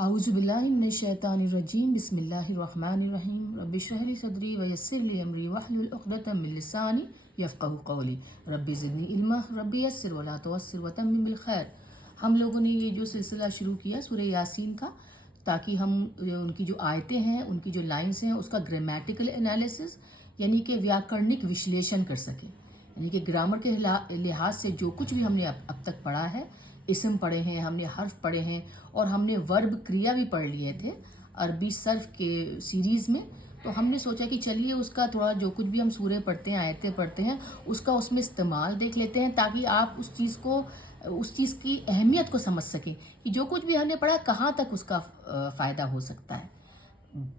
أعوذ بالله من الشيطان الرجيم بسم الله الرحمن الرحيم رب اشرح لي صدري ويسر لي أمري واحلل عقدة من لساني يفقهوا قولي رب زدني علما رب يسر ولا تعسر وتمم بالخير۔ ہم لوگوں نے یہ جو سلسلہ شروع کیا سورہ یاسین کا، تاکہ ہم ان کی جو آیتیں ہیں، ان کی جو لائنز ہیں، اس کا گرامیٹیکل انالیسس یعنی کہ ویاکرنک وشلیشن کر سکیں، یعنی کہ گرامر کے لحاظ سے جو کچھ بھی ہم نے اب تک پڑھا ہے، اسم پڑھے ہیں، ہم نے حرف پڑھے ہیں، اور ہم نے ورب کریا بھی پڑھ لیے تھے عربی صرف کے سیریز میں، تو ہم نے سوچا کہ چلیے اس کا تھوڑا جو کچھ بھی ہم سورے پڑھتے ہیں، آیتیں پڑھتے ہیں، اس کا اس میں استعمال دیکھ لیتے ہیں، تاکہ آپ اس چیز کی اہمیت کو سمجھ سکیں کہ جو کچھ بھی ہم نے پڑھا کہاں تک اس کا فائدہ ہو سکتا ہے۔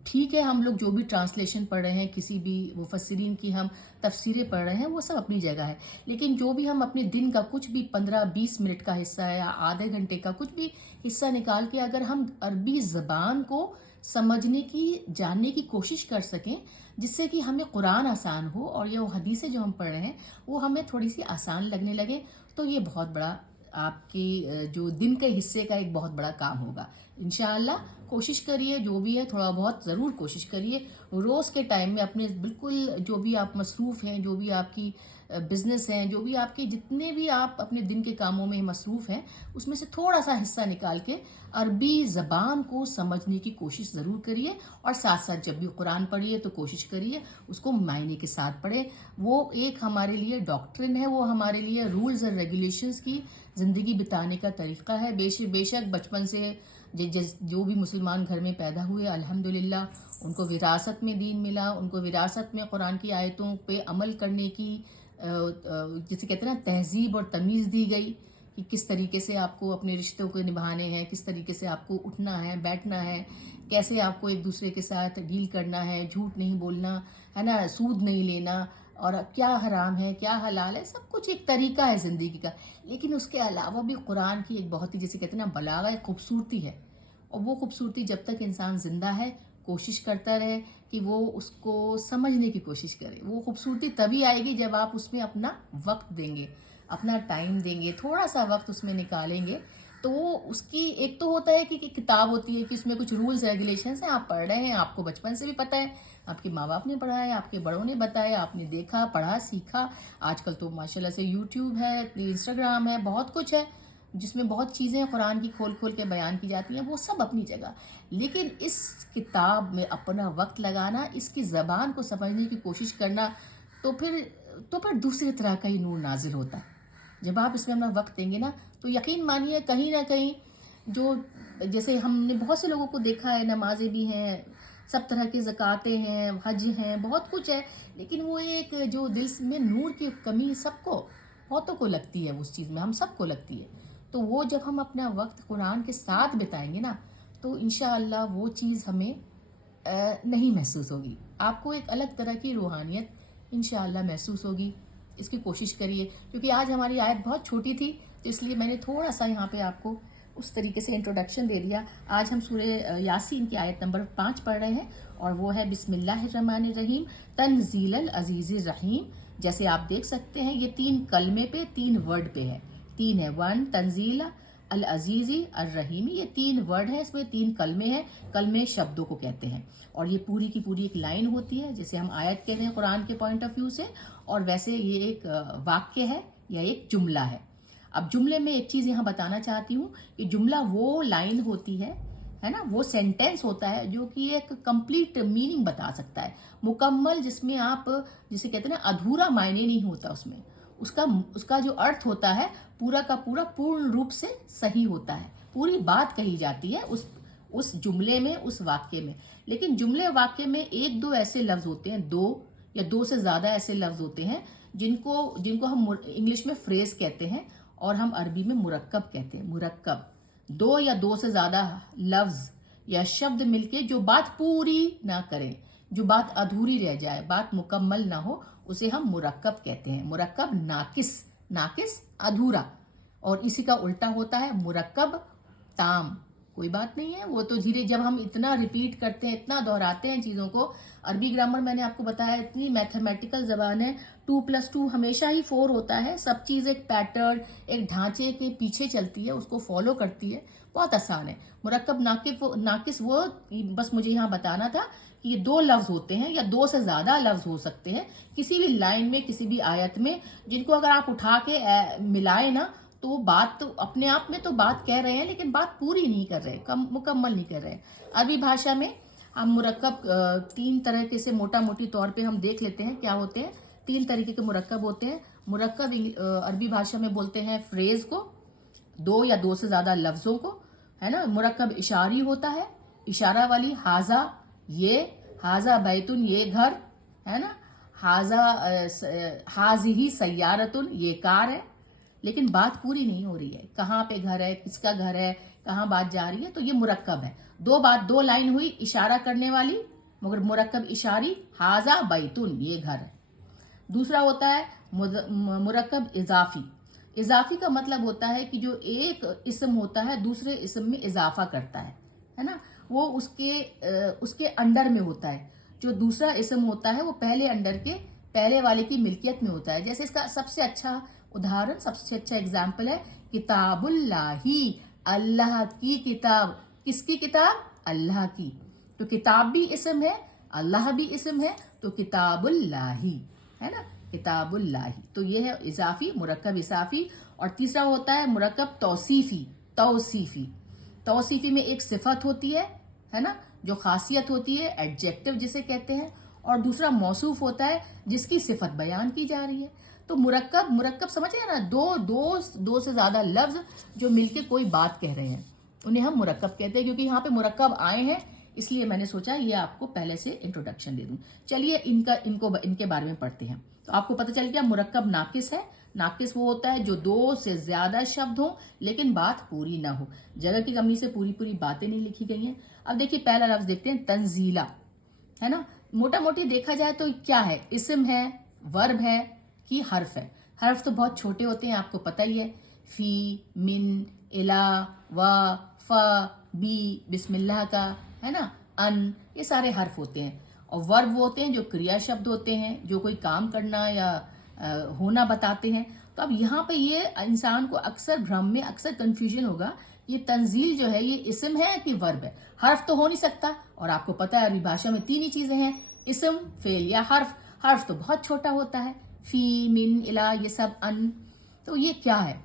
ٹھیک ہے، ہم لوگ جو بھی ٹرانسلیشن پڑھ رہے ہیں، کسی بھی مفسرین کی ہم تفسیریں پڑھ رہے ہیں، وہ سب اپنی جگہ ہے، لیکن جو بھی ہم اپنے دن کا کچھ بھی 15-20 منٹ کا حصہ ہے یا آدھے گھنٹے کا کچھ بھی حصہ نکال کے اگر ہم عربی زبان کو سمجھنے کی، جاننے کی کوشش کر سکیں، جس سے کہ ہمیں قرآن آسان ہو اور یہ وہ حدیثیں جو ہم پڑھ رہے ہیں وہ ہمیں تھوڑی سی آسان لگنے لگے، تو یہ بہت بڑا آپ کی جو دن کے حصے کا ایک بہت بڑا کام ہوگا۔ انشاءاللہ کوشش کریے، جو بھی ہے تھوڑا بہت ضرور کوشش کریے، روز کے ٹائم میں اپنے بالکل جو بھی آپ مصروف ہیں، جو بھی آپ کی بزنس ہیں، جو بھی آپ کے جتنے بھی آپ اپنے دن کے کاموں میں مصروف ہیں، اس میں سے تھوڑا سا حصہ نکال کے عربی زبان کو سمجھنے کی کوشش ضرور کریے، اور ساتھ ساتھ جب بھی قرآن پڑھیے تو کوشش کریے اس کو معنی کے ساتھ پڑھیں۔ وہ ایک ہمارے لیے ڈاکٹرن ہے، وہ ہمارے لیے رولز اور ریگولیشنز کی زندگی بتانے کا طریقہ ہے۔ بے شک بچپن سے جو بھی مسلمان گھر میں پیدا ہوئے، الحمدللہ ان کو وراثت میں دین ملا، ان کو وراثت میں قرآن کی آیتوں پہ عمل کرنے کی جسے کہتے ہیں نا تہذیب اور تمیز دی گئی، کہ کس طریقے سے آپ کو اپنے رشتوں کو نبھانے ہیں، کس طریقے سے آپ کو اٹھنا ہے، بیٹھنا ہے، کیسے آپ کو ایک دوسرے کے ساتھ ڈیل کرنا ہے، جھوٹ نہیں بولنا ہے نا، سود نہیں لینا، اور کیا حرام ہے کیا حلال ہے، سب کچھ ایک طریقہ ہے زندگی کا۔ لیکن اس کے علاوہ بھی قرآن کی ایک بہت ہی جسے کہتے ہیں نا بلاغہ، ایک خوبصورتی ہے، اور وہ خوبصورتی جب تک انسان زندہ ہے کوشش کرتا رہے کہ وہ اس کو سمجھنے کی کوشش کرے۔ وہ خوبصورتی تبھی آئے گی جب آپ اس میں اپنا وقت دیں گے، اپنا ٹائم دیں گے، تھوڑا سا وقت اس میں نکالیں گے، تو وہ اس کی ایک تو ہوتا ہے کہ کتاب ہوتی ہے کہ اس میں کچھ رولز ریگولیشنز ہیں، آپ پڑھ رہے ہیں، آپ کو بچپن سے بھی پتہ ہے، آپ کے ماں باپ نے پڑھایا، آپ کے بڑوں نے بتایا، آپ نے دیکھا، پڑھا، سیکھا۔ آج کل تو ماشاءاللہ سے یوٹیوب ہے، انسٹاگرام ہے، بہت کچھ ہے جس میں بہت چیزیں قرآن کی کھول کھول کے بیان کی جاتی ہیں، وہ سب اپنی جگہ۔ لیکن اس کتاب میں اپنا وقت لگانا، اس کی زبان کو سمجھنے کی کوشش کرنا، تو پھر دوسری طرح کا ہی نور نازل ہوتا ہے۔ جب آپ اس میں اپنا وقت دیں گے نا، تو یقین مانیے کہیں نہ کہیں جو جیسے ہم نے بہت سے لوگوں کو دیکھا ہے، نمازیں بھی ہیں، سب طرح کی زکاتیں ہیں، حج ہیں، بہت کچھ ہے، لیکن وہ ایک جو دل میں نور کی کمی سب کو، بہتوں کو لگتی ہے، اس چیز میں ہم سب کو لگتی ہے۔ تو وہ جب ہم اپنا وقت قرآن کے ساتھ بتائیں گے نا، تو انشاءاللہ وہ چیز ہمیں نہیں محسوس ہوگی، آپ کو ایک الگ طرح کی روحانیت انشاءاللہ محسوس ہوگی۔ اس کی کوشش کریے، کیونکہ آج ہماری آیت بہت چھوٹی تھی، تو اس لیے میں نے تھوڑا سا یہاں پہ آپ کو اس طریقے سے انٹروڈکشن دے دیا۔ آج ہم سورہ یاسین کی آیت نمبر 5 پڑھ رہے ہیں، اور وہ ہے بسم اللہ الرحمن الرحیم تنزیل العزیز الرحیم۔ جیسے آپ دیکھ سکتے ہیں یہ 3 کلمے پہ، 3 ورڈ پہ ہے، 3 ہے، 1 تنزیل العزیزی الرحیمی، یہ 3 ورڈ ہیں، اس میں 3 کلمے ہیں، کلمے شبدوں کو کہتے ہیں، اور یہ پوری کی پوری ایک لائن ہوتی ہے، جیسے ہم آیت کہتے ہیں قرآن کے پوائنٹ آف ویو سے، اور ویسے یہ ایک واقعہ ہے یا ایک جملہ ہے۔ اب جملے میں ایک چیز یہاں بتانا چاہتی ہوں کہ جملہ وہ لائن ہوتی ہے نا، وہ سینٹینس ہوتا ہے جو کہ ایک کمپلیٹ میننگ بتا سکتا ہے، مکمل، جس میں آپ جسے کہتے ہیں نا ادھورا معنی نہیں ہوتا، اس میں اس کا جو ارتھ ہوتا ہے پورا کا پورا پورن روپ سے صحیح ہوتا ہے، پوری بات کہی جاتی ہے اس جملے میں، اس واقعے میں۔ لیکن جملے واقعے میں 1-2 ایسے لفظ ہوتے ہیں، 2 یا 2 سے زیادہ ایسے لفظ ہوتے ہیں جن کو ہم انگلش میں فریز کہتے ہیں، اور ہم عربی میں مرکب کہتے ہیں۔ مرکب 2 یا 2 سے زیادہ لفظ یا شبد مل کے جو بات پوری نہ کریں، جو بات ادھوری رہ جائے، بات مکمل نہ ہو، اسے ہم مرکب کہتے ہیں۔ مرکب ناقص ادھورا، اور اسی کا الٹا ہوتا ہے مرکب تام۔ کوئی بات نہیں ہے، وہ تو دھیرے جب ہم اتنا ریپیٹ کرتے ہیں، اتنا دہراتے ہیں چیزوں کو۔ عربی گرامر میں نے آپ کو بتایا اتنی میتھمیٹیکل زبان ہے، 2+2 ہمیشہ ہی 4 ہوتا ہے، سب چیز ایک پیٹرن، ایک ڈھانچے کے پیچھے چلتی ہے، اس کو فالو کرتی ہے۔ बहुत आसान है। मुरक्कब नाकिस वो बस मुझे यहाँ बताना था कि ये 2 लफ्ज होते हैं या 2 से ज्यादा लफ्ज हो सकते हैं किसी भी लाइन में, किसी भी आयत में, जिनको अगर आप उठा के मिलाए ना तो वो बात तो अपने आप में तो बात कह रहे हैं लेकिन बात पूरी नहीं कर रहे, मुकम्मल नहीं कर रहे। अरबी भाषा में हम मुरक्कब 3 तरह के से मोटा मोटी तौर पे हम देख लेते हैं क्या होते हैं। 3 तरीके के मुरक्कब होते हैं। मुरक्कब अरबी भाषा में बोलते हैं फ्रेज को, 2 या 2 से ज्यादा लफ्जों को, है ना। मुरक्कब इशारी होता है, इशारा वाली, हाजा ये, हाजा बैतुन ये घर, है ना, हाजिही सय्यारतुन ये कार है, लेकिन बात पूरी नहीं हो रही है, कहाँ पे घर है, किसका घर है, कहाँ बात जा रही है, तो ये मुरक्कब है। 2 लाइन हुई इशारा करने वाली, मगर मुरक्कब इशारी, हाजा बैतुन ये घर है। दूसरा होता है मुरक्कब इजाफी। इजाफी का मतलब होता है कि जो एक इस्म होता है दूसरे इस्म में इजाफा करता है ना, वो उसके अंडर में होता है। जो दूसरा इस्म होता है वो पहले अंडर के पहले वाले की मिल्कियत में होता है। जैसे इसका सबसे अच्छा उदाहरण, सबसे अच्छा एग्जाम्पल है किताबुल्लाही, अल्लाह की किताब। किसकी किताब? अल्लाह की। तो किताब भी इस्म है, अल्लाह भी इस्म है, तो किताबुल्लाही, है ना, किताबुल्लाही। तो ये है इजाफी, मुरक्कब इजाफी। और तीसरा होता है मुरक्कब तौसीफी। तौसीफी में एक सिफत होती है ना, जो खासियत होती है, एडजेक्टिव जिसे कहते हैं, और दूसरा मौसूफ होता है जिसकी सिफत बयान की जा रही है। तो मुरक्कब समझ रहे हैं ना, दो से ज्यादा लफ्ज जो मिलके कोई बात कह रहे हैं, उन्हें हम मुरक्कब कहते हैं। क्योंकि यहाँ पे मुरक्कब आए हैं इसलिए मैंने सोचा ये आपको पहले से इंट्रोडक्शन दे दूं। चलिए इनके बारे में पढ़ते हैं। तो आपको पता चल गया मुरक्कब नाकिस है। नाकिस वो होता है जो 2 से ज्यादा शब्द हो लेकिन बात पूरी ना हो। जगह की कमी से पूरी बातें नहीं लिखी गई हैं। अब देखिए पहला लफ्ज देखते हैं, तंजीला, है ना। मोटा मोटी देखा जाए तो क्या है, इस्म है, वर्ब है कि हर्फ है। हर्फ तो बहुत छोटे होते हैं, आपको पता ही है, फी, मिन, इला, वा, फा, बी, बिस्मिल्लाह का, है ना, अन, ये सारे हर्फ होते हैं। और वर्ब वो होते हैं जो क्रिया शब्द होते हैं, जो कोई काम करना या होना बताते हैं। तो अब यहाँ पे ये इंसान को अक्सर भ्रम में, अक्सर कंफ्यूजन होगा, ये तंजील जो है ये इस्म है कि वर्ब है। हर्फ तो हो नहीं सकता, और आपको पता है अरबी भाषा में 3 ही चीजें हैं, इस्म, फेल या हर्फ। हर्फ तो बहुत छोटा होता है, फी, मिन, इला, ये सब, अन। तो ये क्या है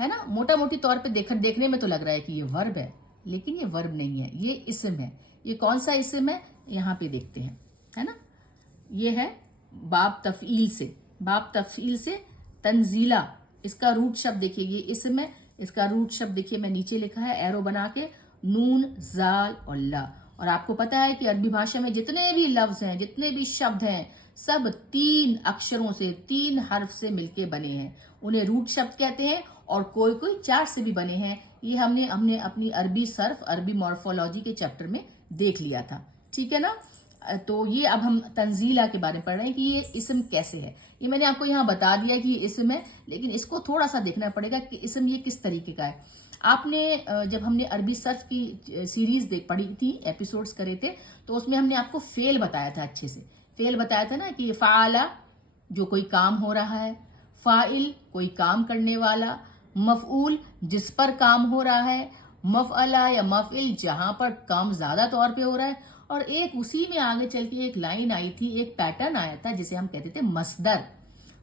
ना। मोटा मोटी तौर पे देखने में तो लग रहा है कि ये वर्ब है, लेकिन ये वर्ब नहीं है, ये इस्म है। ये कौन सा इस्म है, यहाँ पे देखते हैं, है ना। ये है बाब तफईल से तंजीला। इसका रूट शब्द देखिए, ये इस्म है, इसका रूट शब्द देखिए मैं नीचे लिखा है एरो बना के, नून, जाल और ला। और आपको पता है कि अरबी भाषा में जितने भी लफ्ज हैं, जितने भी शब्द हैं, सब 3 अक्षरों से, 3 हर्फ से मिलके बने हैं, उन्हें रूट शब्द कहते हैं। और कोई 4 से भी बने हैं। ये हमने अपनी अरबी सर्फ, अरबी मॉर्फोलॉजी के चैप्टर में देख लिया था, ठीक है ना। तो ये अब हम तंजीला के बारे में पढ़ रहे हैं कि ये इस्म कैसे है। ये मैंने आपको यहाँ बता दिया कि ये इस्म है, लेकिन इसको थोड़ा सा देखना पड़ेगा कि इस्म ये किस तरीके का है। आपने जब हमने अरबी सर्फ की सीरीज पढ़ी थी, एपिसोड्स करे थे, तो उसमें हमने आपको फेल बताया था, अच्छे से फेल बताया था ना, कि फाला जो कोई काम हो रहा है, फाइल कोई काम करने वाला, मफऊल जिस पर काम हो रहा है, मफअला या मफइल जहां पर काम ज्यादा तौर पे हो रहा है। और एक उसी में आगे चल के एक लाइन आई थी, एक पैटर्न आया था जिसे हम कहते थे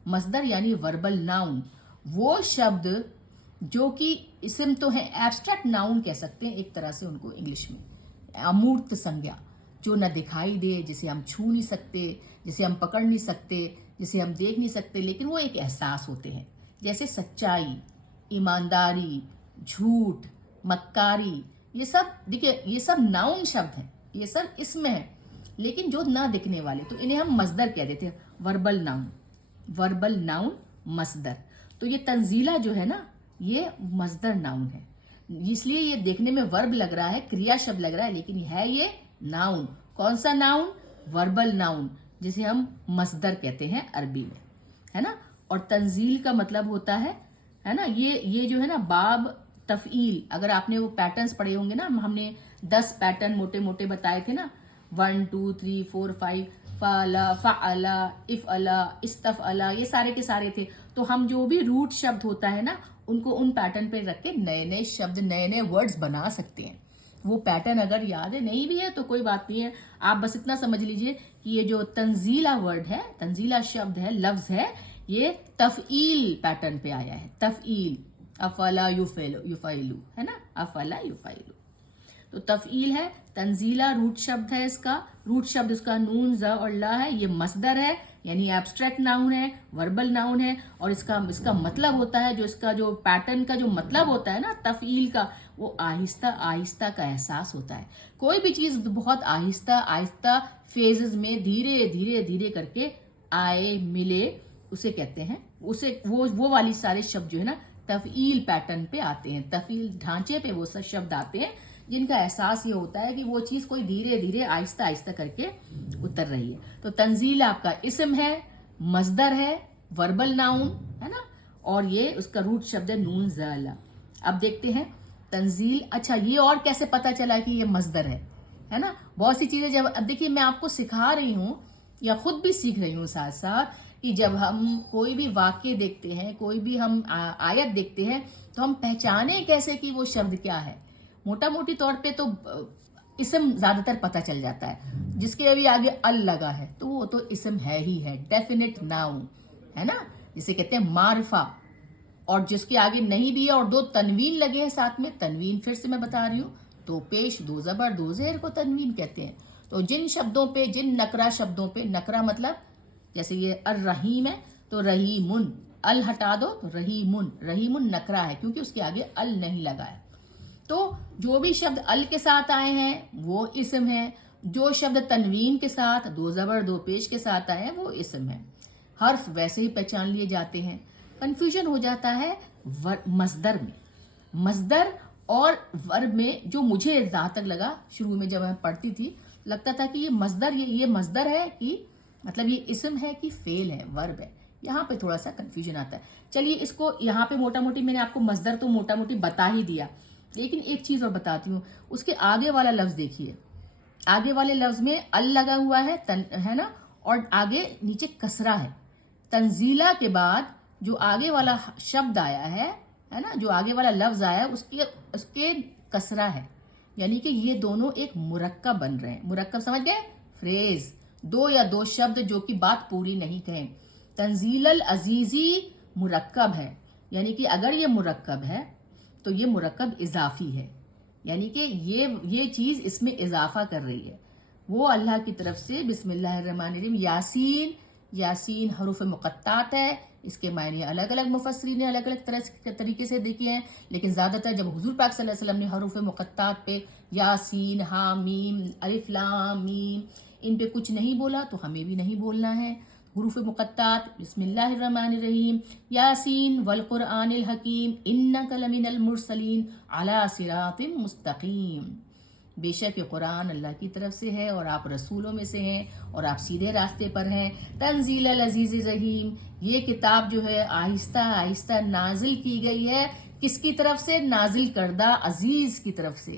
मसदर यानी वर्बल नाउन। वो शब्द जो कि इस्म तो है, एब्स्ट्रैक्ट नाउन कह सकते हैं एक तरह से उनको इंग्लिश में, अमूर्त संज्ञा, जो न दिखाई दे, जिसे हम छू नहीं सकते, जिसे हम पकड़ नहीं सकते, जिसे हम देख नहीं सकते, लेकिन वो एक एहसास होते हैं। जैसे सच्चाई, ईमानदारी, झूठ, मक्कारी, ये सब देखिए, ये सब नाउन शब्द हैं, ये सब इसमें है, लेकिन जो ना दिखने वाले, तो इन्हें हम मसदर कह देते हैं, वर्बल नाउन मसदर। तो ये तंजीला जो है ना, ये मसदर नाउन है, इसलिए ये देखने में वर्ब लग रहा है, क्रिया शब्द लग रहा है, लेकिन है ये नाउन। कौन सा नाउन? वर्बल नाउन, जिसे हम मसदर कहते हैं अरबी में, है ना। और तंजील का मतलब होता है ना, ये जो है ना, बाब तफईल, अगर आपने वो पैटर्न्स पढ़े होंगे ना, हमने 10 पैटर्न मोटे मोटे बताए थे ना, 1 2 3 4 5, फ़अला, फ़अला, इफ़अला, इस्तफ़अला, ये सारे के सारे थे। तो हम जो भी रूट शब्द होता है ना, उनको उन पैटर्न पे रख के नए नए शब्द नए नए वर्ड्स बना सकते हैं। वो पैटर्न अगर याद है नहीं भी है तो कोई बात नहीं है, आप बस इतना समझ लीजिए कि ये जो तंजीला वर्ड है, तंजीला शब्द है, लफ्ज है, ये तफईल पैटर्न पे आया है। तफईल, अफला युफैलु, है ना, अफला युफैलु। तो तफईल है, तंजीला रूट शब्द है इसका, रूट शब्द इसका नून ज और ला है। ये मसदर है यानी एब्स्ट्रैक्ट नाउन है, वर्बल नाउन है, और इसका मतलब होता है, जो इसका जो पैटर्न का जो मतलब होता है ना तफईल का, वो आहिस्ता आहिस्ता का एहसास होता है। कोई भी चीज बहुत आहिस्ता आहिस्ता फेजेस में धीरे धीरे धीरे करके आए मिले, उसे कहते हैं, उसे वो वाली सारे शब्द जो है ना तफईल पैटर्न पे आते हैं, तफईल ढांचे पे वो सब शब्द आते हैं जिनका एहसास ये होता है कि वो चीज कोई धीरे धीरे आहिस्ता आहिस्ता करके उतर रही है। तो तंजील आपका इस्म है, मसदर है, वर्बल नाउन है ना, और ये उसका रूट शब्द है नून ज़ला। अब देखते हैं तंजील। अच्छा, ये और कैसे पता चला कि ये मसदर है ना। बहुत सी चीजें जब, अब देखिए मैं आपको सिखा रही हूँ या खुद भी सीख रही हूँ साथ साथ, कि जब हम कोई भी वाक्य देखते हैं, कोई भी हम आयत देखते हैं, तो हम पहचाने कैसे कि वो शब्द क्या है। मोटा मोटी तौर पे तो इस्म ज्यादातर पता चल जाता है, जिसके अभी आगे अल लगा है तो वो तो इस्म है ही है, डेफिनेट नाउन है ना, जिसे कहते हैं मारिफा। और जिसके आगे नहीं भी है और दो तनवीन लगे हैं साथ में, तनवीन फिर से मैं बता रही हूँ, तो पेश दो जबर दो जेर को तनवीन कहते हैं। तो जिन शब्दों पे, जिन नकरा शब्दों पे, नकरा मतलब जैसे ये अर रहीम है तो रहीमुन, अल हटा दो तो रहीमुन, रहीमुन नकरा है क्योंकि उसके आगे अल नहीं लगा है। तो जो भी शब्द अल के साथ आए हैं वो इस्म है, जो शब्द तनवीन के साथ, दो जबर दो पेश के साथ आए हैं वो इस्म है। हर्फ वैसे ही पहचान लिए जाते हैं। कंफ्यूजन हो जाता है मसदर में, मसदर और वर्ब में। जो मुझे जहां तक लगा शुरू में जब मैं पढ़ती थी, लगता था कि ये मसदर, ये मसदर है कि मतलब ये इस्म है कि फेल है, वर्ब है। यहाँ पे थोड़ा सा कंफ्यूजन आता है। चलिए इसको यहाँ पे मोटा मोटी मैंने आपको मसदर तो मोटा मोटी बता ही दिया, लेकिन एक चीज और बताती हूँ। उसके आगे वाला लफ्ज देखिए, आगे वाले लफ्ज में अल लगा हुआ है, है ना, और आगे नीचे कसरा है। तंजीला के बाद जो आगे वाला शब्द आया है ना, जो आगे वाला लफ्ज आया है, उसके कसरा है, यानी कि ये दोनों एक मुरक्कब बन रहे हैं। मुरक्कब समझ गए, फ्रेज, दो या दो शब्द जो कि बात पूरी नहीं कहें। तंजीलल अजीजी मुरक्कब है, यानी कि अगर ये मुरक्कब है तो ये मुरक्कब इजाफी है, यानी कि ये चीज इसमें इजाफा कर रही है। वो अल्लाह की तरफ से बिस्मिल्लाहिर्रहमानिर्रहीम, यासीन, यासीन हरूफ मुक़त्तात है। इसके मायने अलग अलग मुफस्सिरीन ने अलग अलग तरीके से देखे हैं, लेकिन ज्यादातर जब हुजूर पाक सल्लल्लाहु अलैहि वसल्लम ने हरूफ मुक़त्तात पे यासीन, हा मीम, अलिफ लाम मीम, इन पे कुछ नहीं बोला तो हमें भी नहीं बोलना है। हुरूफ मुक़त्तात, बिस्मिल्लाहिर्रहमानिर्रहीम, यासीन वल क़ुरआनिल हकीम, इन्नका लमिनल मुरसलीन अला सिरातिम मुस्तकीम। बेशक ये कुरान अल्लाह की तरफ से है और आप रसूलों में से हैं और आप सीधे रास्ते पर हैं। तंजील अल अजीज रहीम, ये किताब जो है आहिस्ता आहिस्ता नाजिल की गई है। किसकी तरफ से? नाजिल करदा अजीज की तरफ से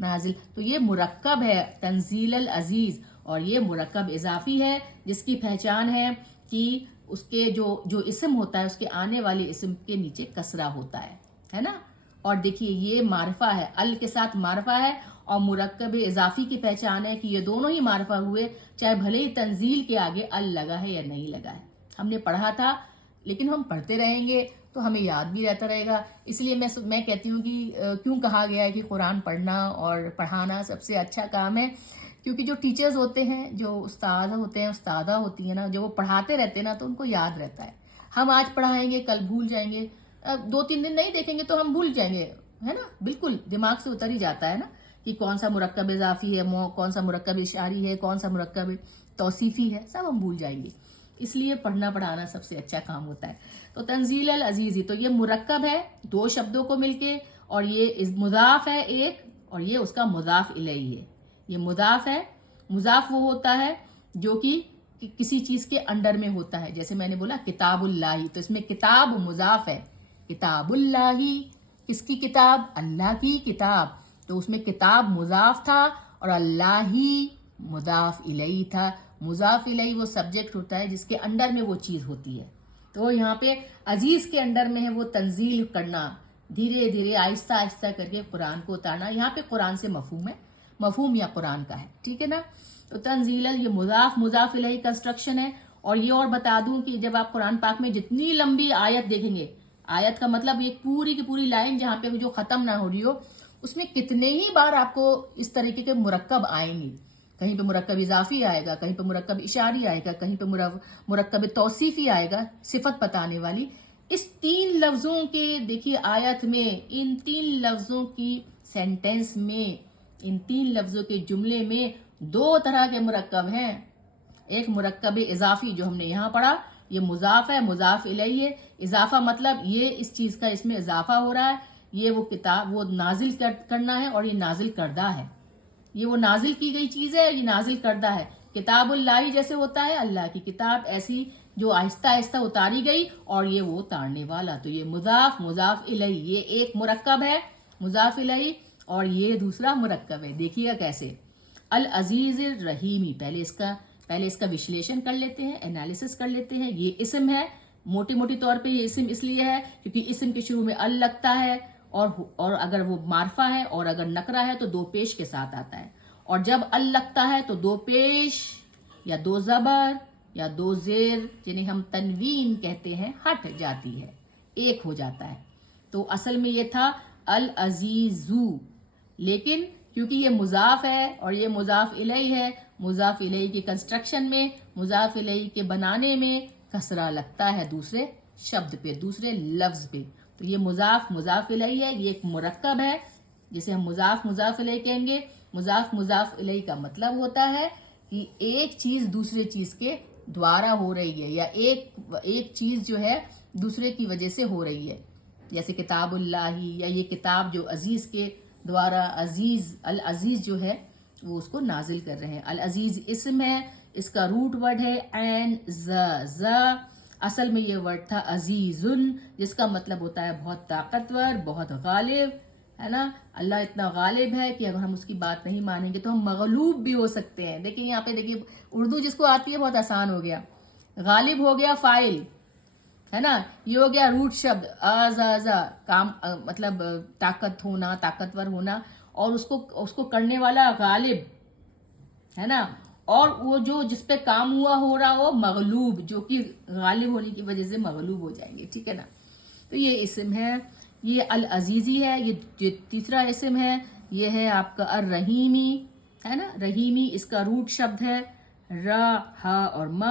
नाजिल। तो ये मुरक्कब है तंजील अल अजीज, और ये मुरक्कब इजाफी है, जिसकी पहचान है कि उसके जो इस्म होता है उसके आने वाले इस्म के नीचे कसरा होता है ना। और देखिए ये मारफा है, अल के साथ मारफा है, और मुरक्कब इजाफी की पहचान है कि ये दोनों ही मारफा हुए, चाहे भले ही तंजील के आगे अल लगा है या नहीं लगा है। हमने पढ़ा था, लेकिन हम पढ़ते रहेंगे तो हमें याद भी रहता रहेगा। इसलिए मैं कहती हूँ कि क्यों कहा गया है कि कुरान पढ़ना और पढ़ाना सबसे अच्छा काम है, क्योंकि जो टीचर्स होते हैं, जो उस्ताद होते हैं, उस्तादा होती है ना, जो वो पढ़ाते रहते हैं ना, तो उनको याद रहता है। हम आज पढ़ाएंगे कल भूल जाएंगे, 2-3 दिन नहीं देखेंगे तो हम भूल जाएंगे, है ना, बिल्कुल दिमाग से उतर ही जाता है ना कि कौन सा मुरक्कब इजाफी है, कौन सा मुरक्कब इशारी है, कौन सा मुरक्कब तौसीफी है, सब हम भूल जाएंगे। इसलिए पढ़ना पढ़ाना सबसे अच्छा काम होता है। तो तंजील अल अजीजी, तो ये मुरक्कब है दो शब्दों को मिलके, और ये मुजाफ है एक, और ये उसका मुजाफ इलैही है। ये मुजाफ है, मुजाफ वो होता है जो कि किसी चीज के अंडर में होता है। जैसे मैंने बोला किताबुल्लाही, तो इसमें किताब मुजाफ है। किताबुल्लाही, किसकी किताब? अल्लाह की किताब। तो उसमें किताब मुजाफ था और अल्लाह ही मुजाफ इलैही था। मुजाफ इलैही वो सब्जेक्ट होता है जिसके अंडर में वो चीज होती है। تو यहाँ पे अजीज के अंडर में है वो तंजील करना, धीरे धीरे आहिस्ता आहिस्ता करके कुरान को उतारना। यहाँ पे कुरान से मफहूम है, मफहूम या कुरान का है, ठीक है ना। तो तंजील ये मुजाफ इलैहि कंस्ट्रक्शन है। और ये और बता दूं कि जब आप कुरान पाक में जितनी लंबी आयत देखेंगे, आयत का मतलब ये पूरी की पूरी लाइन जहाँ पे जो खत्म ना हो रही हो, उसमें कितने ही बार आपको इस तरीके के मुरक्कब आएंगे। कहीं पे मुरक्कब इजाफी आएगा, कहीं पे मुरक्कब इशारी आएगा, कहीं पे मुरक्कब तौसीफी आएगा, सिफत बताने वाली। इस 3 लफ्जों के देखिए आयत में, इन 3 लफ्जों की सेंटेंस में, इन 3 लफ्जों के जुमले में 2 तरह के मुरक्कब हैं। एक मुरक्कब इजाफी जो हमने यहाँ पढ़ा, ये मुजाफ है, मुजाफ इलैहि है। इजाफा मतलब ये इस चीज का इसमें इजाफा हो रहा है, ये वो किताब वो नाजिल करना है और ये नाजिल करदा है। ये वो नाजिल की गई चीज है, ये नाजिल करदा है। किताबुल्लाही जैसे होता है अल्लाह की किताब, ऐसी जो आहिस्ता आहिस्ता उतारी गई, और ये वो उतारने वाला। तो ये मुजाफ इलैहि, ये एक मुरक्कब है मुजाफ इलैहि, और ये दूसरा मुरक्कब है। देखिएगा कैसे, अल अजीज रहीमी। पहले इसका विश्लेषण कर लेते हैं, एनालिसिस कर लेते हैं। ये इस्म है, मोटी मोटी तौर पे ये इस्म इसलिए है क्योंकि इस्म के शुरू में अल लगता है, और अगर वो मारफा है और अगर नकरा है तो 2 पेश के साथ आता है। और जब अल लगता है तो 2 पेश या 2 जबर या 2 जेर, जिन्हें हम तनवीन कहते हैं, हट जाती है, एक हो जाता है। तो असल में ये था अल अजीजू, लेकिन क्योंकि ये मुजाफ है और ये मुजाफ इलैहि है, मुजाफ इलैहि की कंस्ट्रक्शन में, मुजाफ इलैहि के बनाने में कसरा लगता है दूसरे शब्द पे, दूसरे लफ्ज पे। तो ये मुजाफ इलैहि है, ये एक मुरक्कब है जिसे हम मुजाफ इलैहि कहेंगे। मुजाफ इलैहि का मतलब होता है कि एक चीज दूसरे चीज के द्वारा हो रही है, या एक चीज जो है दूसरे की वजह से हो रही है। जैसे किताबुल्लाही, या ये किताब जो अजीज के द्वारा, अल अजीज जो है वो उसको नाजिल कर रहे हैं। अल अजीज इस्म है, इसका रूट वर्ड है एन ज। असल में ये वर्ड था अजीजुन, जिसका मतलब होता है बहुत ताकतवर, बहुत गालिब, है ना। अल्लाह इतना गालिब है कि अगर हम उसकी बात नहीं मानेंगे तो हम मगलूब भी हो सकते हैं। देखिए यहाँ पे, देखिए उर्दू जिसको आती है बहुत आसान हो गया। गालिब हो गया फाइल, है ना। ये हो गया रूट शब्द आजा, काम मतलब ताकत होना, ताकतवर होना, और उसको करने वाला गालिब, है ना। और वो जो जिस पे काम हो रहा हो मगलूब, जो कि गालिब होने की वजह से मगलूब हो जाएंगे, ठीक है ना। तो ये इस्म है, ये अल अजीजी है। ये तीसरा इस्म है, ये है आपका अर रहीमी, है ना। रहीमी इसका रूट शब्द है र, हा और म,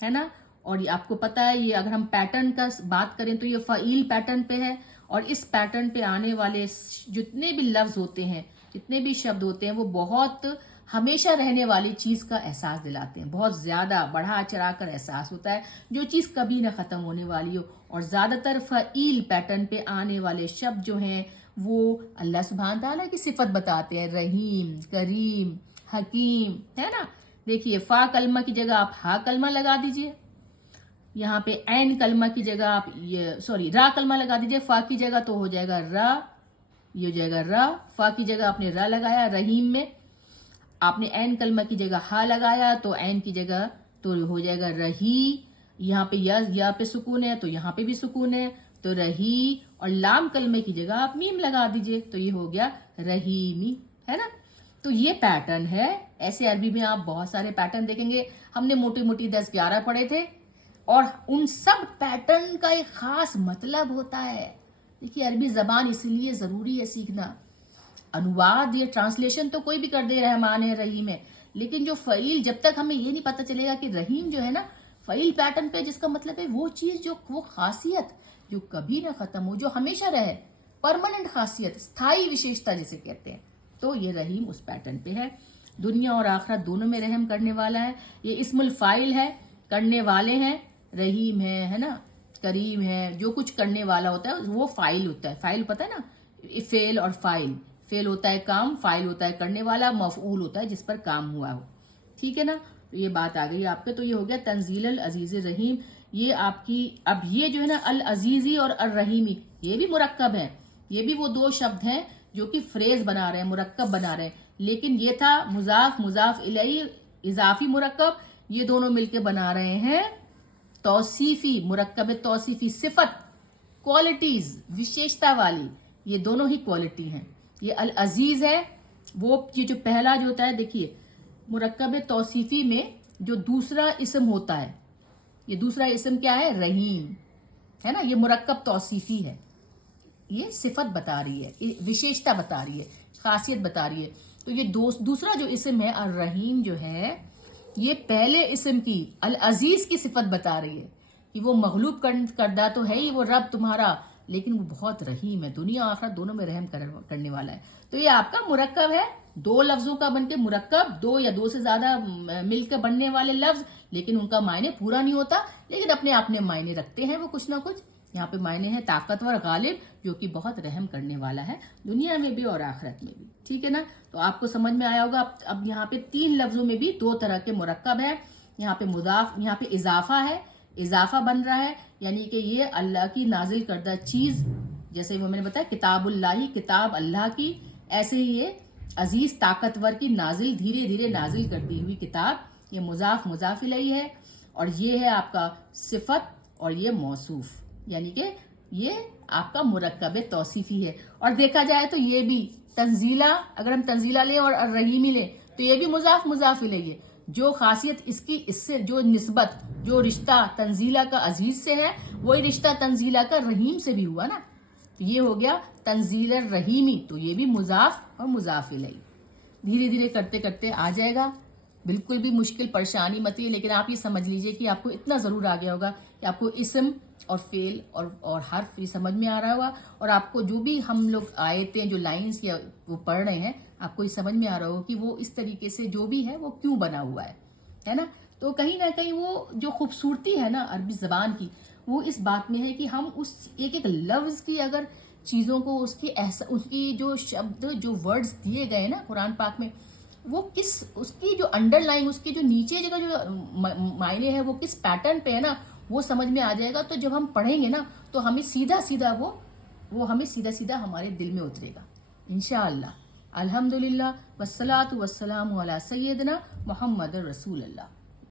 है ना। और ये आपको पता है, ये अगर हम पैटर्न का बात करें तो ये फ़ईल पैटर्न पे है, और इस पैटर्न पे आने वाले जितने भी लफ्ज होते हैं, जितने भी शब्द होते हैं, वो बहुत हमेशा रहने वाली चीज का एहसास दिलाते हैं। बहुत ज्यादा बढ़ा चढ़ा कर एहसास होता है, जो चीज कभी ना खत्म होने वाली हो। और ज्यादातर फ़ईल पैटर्न पे आने वाले शब्द जो हैं वो अल्लाह सुब्हान ताला की सिफत बताते हैं, रहीम, करीम, हकीम, है ना। देखिए फा कलमा की जगह आप हा कलमा लगा दीजिए, यहाँ पे एन कलमा की जगह आप रा कलमा लगा दीजिए, फा की जगह तो हो जाएगा रा, ये हो जाएगा रा। फा की जगह आपने रा लगाया रहीम में, आपने एन कलमा की जगह हा लगाया तो एन की जगह तो हो जाएगा रही। यहाँ पे या पे सुकून है तो यहाँ पे भी सुकून है, तो रही। और लाम कलमे की जगह आप मीम लगा दीजिए तो ये हो गया रहीमी, है ना। तो ये पैटर्न है। ऐसे अरबी में आप बहुत सारे पैटर्न देखेंगे, हमने मोटी मोटी 10-11 पढ़े थे, और उन सब पैटर्न का एक खास मतलब होता है। देखिए अरबी जबान इसलिए जरूरी है सीखना। अनुवाद या ट्रांसलेशन तो कोई भी कर दे, रहमान है, रहीम है, लेकिन जो फ़ईल, जब तक हमें ये नहीं पता चलेगा कि रहीम जो है ना फ़ईल पैटर्न पे, जिसका मतलब है वो चीज, जो वो खासियत जो कभी ना खत्म हो, जो हमेशा रहे, परमानेंट खासियत, स्थायी विशेषता जिसे कहते हैं, तो ये रहीम उस पैटर्न पे है। दुनिया और आखिरत दोनों में रहम करने वाला है। ये इस्मुल फ़ाइल है, करने वाले हैं, रहीम है ना, करीम है। जो कुछ करने वाला होता है वो फाइल होता है। फाइल पता है ना, फेल और फाइल, फेल होता है काम, फाइल होता है करने वाला, मफऊल होता है जिस पर काम हुआ हो, ठीक है ना। तो ये बात आ गई आपके। तो ये हो गया तंजील अल अजीज रहीम। ये आपकी, अब ये जो है ना अल अजीजी और अल रहीमी, ये भी मुरक्कब है। ये भी वो 2 शब्द हैं जो कि फ्रेज बना रहे हैं, मुरक्कब बना रहे हैं। लेकिन ये था मुजाफ इलैहि इजाफी मुरक्कब, ये दोनों मिलके बना रहे हैं तौसीफी, मुरक्कब तौसीफी, सिफत, क्वालिटीज, विशेषता वाली, ये दोनों ही क्वालिटी हैं। ये अल अजीज है, वो ये जो पहला जो होता है, देखिए मुरक्कब तौसीफी में जो दूसरा इसम होता है, ये दूसरा इसम क्या है, रहीम है ना, ये मुरक्कब तौसीफी है, ये सिफत बता रही है, विशेषता बता रही है, खासियत बता रही है। तो ये दूसरा जो इसम है अर रहीम जो है, ये पहले इसम की अल अजीज की सिफत बता रही है कि वो मगलूब करदा तो है ही वो रब तुम्हारा, लेकिन वो बहुत रहीम है, दुनिया आखिरत दोनों में रहम करने वाला है। तो ये आपका मुरक्कब है, दो लफ्जों का बनके मुरक्कब, दो या दो से ज्यादा मिलकर बनने वाले लफ्ज, लेकिन उनका मायने पूरा नहीं होता, लेकिन अपने अपने मायने रखते हैं वो कुछ ना कुछ। यहाँ पे मायने हैं ताकतवर, गालिब, जो कि बहुत रहम करने वाला है दुनिया में भी और आखिरत में भी। ठीक है ना, तो आपको समझ में आया होगा। अब यहाँ पे 3 लफ्जों में भी 2 तरह के मुरक्कब है। यहाँ पे मुदाफ, यहाँ पे इजाफा है, इजाफा बन रहा है, यानी कि ये अल्लाह की नाजिल करदा चीज, जैसे वो मैंने बताया किताबुल्लाही, किताब अल्लाह की, ऐसे ही ये अजीज ताकतवर की नाजिल, धीरे धीरे नाजिल करती हुई किताब, ये मुजाफ मुजाफ इलैही है, और ये है आपका सिफत, और ये मौसूफ, यानी कि ये आपका मुरक्कब तौसीफी है। और देखा जाए तो ये भी तंजीला, अगर हम तंजीला लें और रहीमी लें तो ये भी मुजाफ मुजाफ इलैही है। जो खासियत इसकी, इससे जो निस्बत, जो रिश्ता तंजीला का अजीज से है, वही रिश्ता तंजीला का रहीम से भी हुआ ना। तो ये हो गया तंजील रहीमी, तो ये भी मुजाफ और मुजाफ इलैही। धीरे धीरे करते करते आ जाएगा, बिल्कुल भी मुश्किल परेशानी मत है, लेकिन आप ये समझ लीजिए कि आपको इतना जरूर आ गया होगा कि आपको इसम और फेल और हर्फ ये समझ में आ रहा होगा, और आपको जो भी हम लोग आयतें, जो लाइंस या वो पढ़ रहे हैं, आपको ये समझ में आ रहा होगा कि वो इस तरीके से जो भी है वो क्यों बना हुआ है ना। तो कहीं ना कहीं वो जो खूबसूरती है ना अरबी जबान की, वो इस बात में है कि हम उस एक एक लफ्ज की अगर चीज़ों को उसकी जो शब्द, जो वर्ड्स दिए गए ना कुरान पाक में, वो किस, उसकी जो अंडरलाइन, उसके जो नीचे जगह जो मायने हैं, वो किस पैटर्न पे है ना, वो समझ में आ जाएगा। तो जब हम पढ़ेंगे ना, तो हमें सीधा सीधा वो हमें सीधा सीधा हमारे दिल में उतरेगा इंशाअल्लाह। अल्हम्दुलिल्लाह, वस्सलातु वस्सलामु अला सय्यिदना मुहम्मद रसूलुल्लाह।